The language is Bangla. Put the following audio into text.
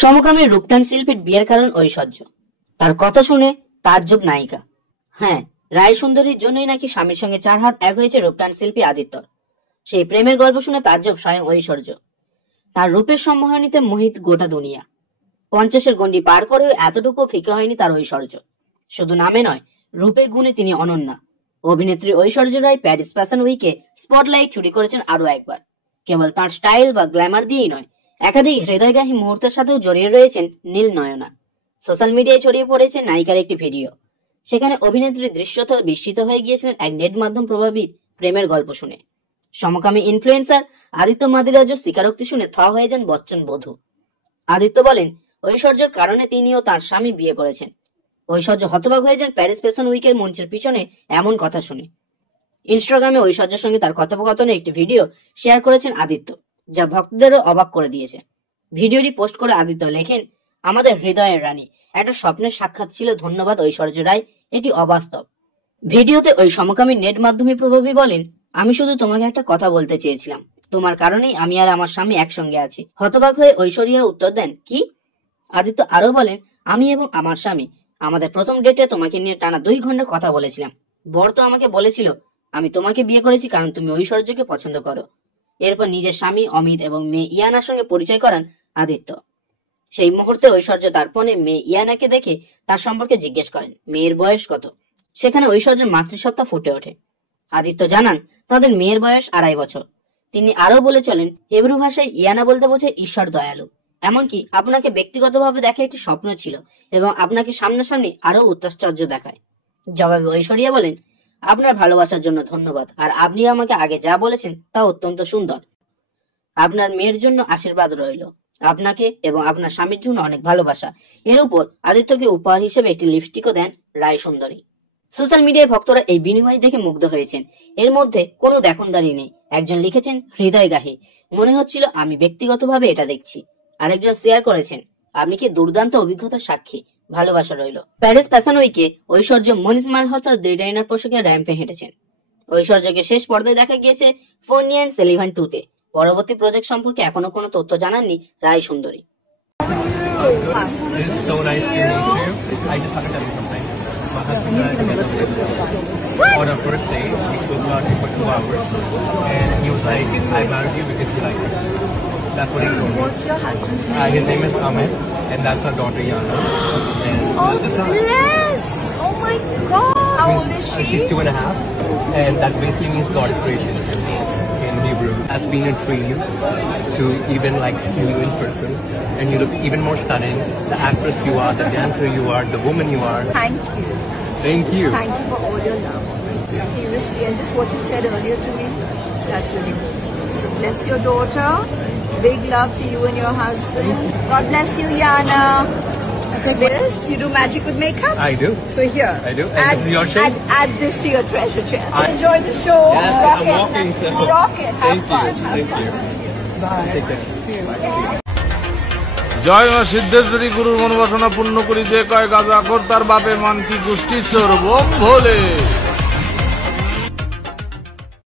সমকামী রূপটান শিল্পীর বিয়ের কারণ ঐশ্বর্য। তার কথা শুনে তাজ্জব নায়িকা। হ্যাঁ, রায় সুন্দরীর জন্যই নাকি স্বামীর সঙ্গে 4 হাত এক হয়েছে রূপটান শিল্পী আদিত্যর। সেই প্রেমের গল্প শুনে তাজ্জব স্বয়ং ঐশ্বর্য। তার রূপের সম্মোহনীতে মোহিত গোটা দুনিয়া। 50-এর গণ্ডি পার করেও এতটুকু ফিকে হয়নি তার ঐশ্বর্য। শুধু নামে নয়, রূপে গুণে তিনি অনন্যা। অভিনেত্রী ঐশ্বর্য রায় প্যারিস ফ্যাশন উইকে স্পটলাইট চুরি করেছেন আরো একবার। কেবল তার স্টাইল বা গ্ল্যামার দিয়েই নয়, একাধিক হৃদয়গাহী মুহূর্তের সাথেও জড়িয়ে রয়েছেন নীল নয়না। সোশ্যাল মিডিয়ায় ছড়িয়ে পড়েছে নায়িকার একটি ভিডিও। সেখানে অভিনেত্রী দৃশ্যত বিস্মিত হয়ে গিয়েছিলেন এক নেট মাধ্যম প্রভাবীর প্রেমের গল্প শুনে। সমকামী ইনফ্লুয়েন্সার আদিত্য মাদিরাজও স্বীকারোক্তি শুনে থ হয়ে যান বচ্চন বধূ। আদিত্য বলেন, ঐশ্বর্যের কারণে তিনি ও তার স্বামী বিয়ে করেছেন। ঐশ্বর্য হতবাক হয়ে যান প্যারিস ফ্যাশন উইকের মঞ্চের পিছনে এমন কথা শুনে। ইনস্টাগ্রামে ঐশ্বর্যের সঙ্গে তার কথোপকথনের একটি ভিডিও শেয়ার করেছেন আদিত্য, যা ভক্তদেরও অবাক করে দিয়েছে। ভিডিওটি পোস্ট করে আদিত্য লেখেন, আমাদের হৃদয়ের রানী, একটা স্বপ্নের সাক্ষাৎ ছিল, ধন্যবাদ ঐশ্বর্য রায়, এটি অবাস্তব। ভিডিওতে ওই সমকামী নেট মাধ্যমে প্রভাবী বলেন, আমি শুধু তোমাকে একটা কথা বলতে চেয়েছিলাম, তোমার কারণেই আমি আর আমার স্বামী একসঙ্গে আছি। হতবাক হয়ে ঐশ্বরিয়া উত্তর দেন, কি? আদিত্য আরো বলেন, আমি এবং আমার স্বামী আমাদের প্রথম ডেটে তোমাকে নিয়ে টানা 2 ঘন্টা কথা বলেছিলাম। বর তো আমাকে বলেছিল আমি তোমাকে বিয়ে করেছি কারণ তুমি ঐশ্বর্যকে পছন্দ করো। এরপর নিজের স্বামী অমিত এবং মেয়ে ইয়ানার সঙ্গে পরিচয় করান আদিত্য। সেই মুহূর্তে ঐশ্বর্য তার ফোনে মেয়ে ইয়ানাকে দেখে তার সম্পর্কে জিজ্ঞেস করেন, মেয়ের বয়স কত? সেখানে ঐশ্বর্যের মাতৃসত্তা ফুটে ওঠে। আদিত্য জানান তাদের মেয়ের বয়স 2.5 বছর। তিনি আরো বলে চলেন, হিব্রু ভাষায় ইয়ানা বলতে বোঝায় ঈশ্বর দয়ালু। এমনকি আপনাকে ব্যক্তিগতভাবে দেখে একটি স্বপ্ন ছিল এবং আপনাকে সামনাসামনি আরো উত্তাশ্চর্য দেখায়। জবাবে ঐশ্বরিয়া বলেন, আপনার ভালোবাসার জন্য ধন্যবাদ, আর আপনি আমাকে আগে যা বলেছেন তা অত্যন্ত সুন্দর। আপনার মেয়ের জন্য আশীর্বাদ রইল। আপনাকে এবং আপনার স্বামীর জন্য অনেক ভালোবাসা। এর উপর আদিত্যকে উপহার হিসেবে একটি লিপস্টিকও দেন রায় সুন্দরী। সোশ্যাল মিডিয়ায় ভক্তরা এই বিনিময় দেখে মুগ্ধ হয়েছেন। এর মধ্যে কোনো দেখনদারি নেই। একজন লিখেছেন, হৃদয়গাহী, মনে হচ্ছিল আমি ব্যক্তিগতভাবে এটা দেখছি। আরেকজন শেয়ার করেছেন, আপনি কি দুর্দান্ত অভিজ্ঞতার সাক্ষী, ভালোবাসা রইল। প্যারিস ফ্যাশন উইকে ঐশ্বর্য মনীষ মালহোত্রার ডিজাইনার পোশাকে র্যাম্পে হেঁটেছেন। ঐশ্বর্যকে শেষ পর্দায় দেখা গিয়েছে ফোনি অ্যান্ড সেলিভান 2 তে। পরবর্তী প্রজেক্ট সম্পর্কে এখনো কোনো তথ্য জানাননি রায় সুন্দরী। On our first date, we spoke about it for 2 hours, and he was like, I married you because you like me. That's what he told me. What's your husband's name? His name is Amit, and that's our daughter Yana. And Oh, bless! Oh my God! How old is she? She's 2.5, and that basically means God is gracious in Hebrew. Has been a dream to even like see you in person, and you look even more stunning. The actress you are, the dancer you are, the woman you are. Thank you. Thank you. Thank you for all your love. Seriously, and just what you said earlier to me, that's really good. So bless your daughter. Big love to you and your husband. God bless you, Yana. This, you do magic with makeup? I do. So here. I do. And this is your shade? Add this to your treasure chest. Enjoy the show. Yes, Rock I'm it. walking, so. Rock it. Have Thank fun. you. Thank you. Bye. Take care. জয় মা সিদ্ধেশ্বরী গুরুর মনোবাসনা পূর্ণ করি, যে কয় গাজা কর তার বাপে মান কি গোষ্ঠী সর্বম ভোলে।